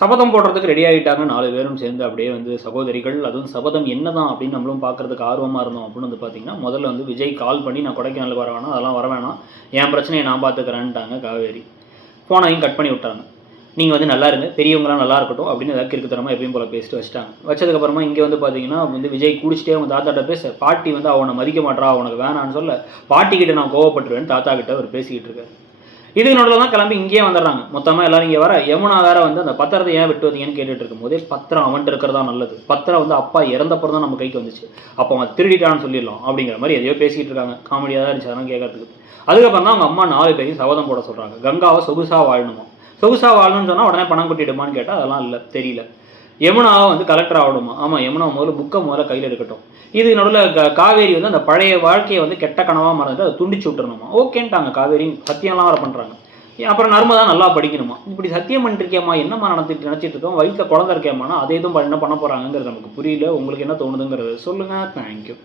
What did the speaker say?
சபதம் போடுறதுக்கு ரெடி ஆகிட்டாங்க 4 பேரும் சேர்ந்து அப்படியே வந்து சகோதரிகள். அதுவும் சபதம் என்னதான் அப்படின்னு நம்மளும் பார்க்குறதுக்கு ஆர்வமாக இருந்தோம் அப்படின்னு வந்து பார்த்தீங்கன்னா, முதல்ல வந்து விஜய் கால் பண்ணி நான் கொடைக்கானலுக்கு வர வேணாம், அதெல்லாம் வர வேணாம், என் பிரச்சனையை நான் பார்த்துக்கிறேன்ட்டாங்க காவேரி. ஃபோனையும் கட் பண்ணி விட்டாங்க. நீங்கள் வந்து நல்லா இருங்க, பெரியவங்களாம் நல்லா இருக்கட்டும் அப்படின்னு ஏதாவது கிறுக்குத்தனமாக எப்பயும் போல பேசிட்டு வச்சுட்டாங்க. வச்சதுக்கப்புறமா இங்கே வந்து பார்த்தீங்கன்னா வந்து விஜய் குடிச்சிட்டே அவங்க தாத்தாட்ட பேச, பாட்டி வந்து அவனை மதிக்க மாட்டா, அவனுக்கு வேணான்னு சொல்ல, பாட்டிக்கிட்ட நான் கோவப்பட்டுருவேன் தாத்தா கிட்ட அவர் பேசிக்கிட்டு இருக்காரு. இதுக்கு நடுவில் தான் கிளம்பி இங்கேயே வந்துடுறாங்க. மொத்தமாக எல்லாரும் இங்கே வர யமுனா வேற வந்து அந்த பத்திரத்தை ஏன் விட்டு வந்தீங்கன்னு கேட்டுட்டு இருக்கும் போதே, பத்திரம் அவன்ட்டு இருக்கிறதா நல்லது, பத்திரம் வந்து அப்பா இறந்தப்பறம் தான் நம்ம கைக்கு வந்துச்சு, அப்போ அவன் திருடிட்டான்னு சொல்லிடலாம் அப்படிங்கிற மாதிரி எதையோ பேசிகிட்டு இருக்காங்க. காமெடியாக தான் இருந்துச்சு அதெல்லாம் கேட்கறதுக்கு. அதுக்கப்புறம் தான் அவங்க அம்மா 4 பேரையும் சபதம் போட சொல்கிறாங்க. கங்காவை சொகுசாக வாழணுமா, சொகுசாக வாழணும்னு சொன்னால் உடனே பணம் கொட்டிடுமான்னு கேட்டால் அதெல்லாம் இல்லை, தெரியல. யமுனாவை வந்து கலெக்டர் ஆகணுமா, ஆமாம் யமுனா புக்கை கையில் எடுக்கட்டும். இது நடுவில் காவேரி வந்து அந்த பழைய வாழ்க்கையை வந்து கெட்ட கனவாக மறந்துட்டு அதை துண்டிச்சு விட்டுறணுமா, ஓகேன்ட்டாங்க. காவேரி சத்தியம்லாம் வர பண்ணுறாங்க. அப்புறம் நர்மதா நல்லா படிக்கணுமா, இப்படி சத்தியம் பண்ணிருக்கேம்மா, என்னம்மா நினச்சிட்டு இருக்கோம், வயிற்றில் குழந்தை இருக்கேம்மானா அதை எதுவும் என்ன பண்ண போகிறாங்கிறது நமக்கு புரியல. உங்களுக்கு என்ன தோணுதுங்கிறது சொல்லுங்கள். தேங்க்யூ.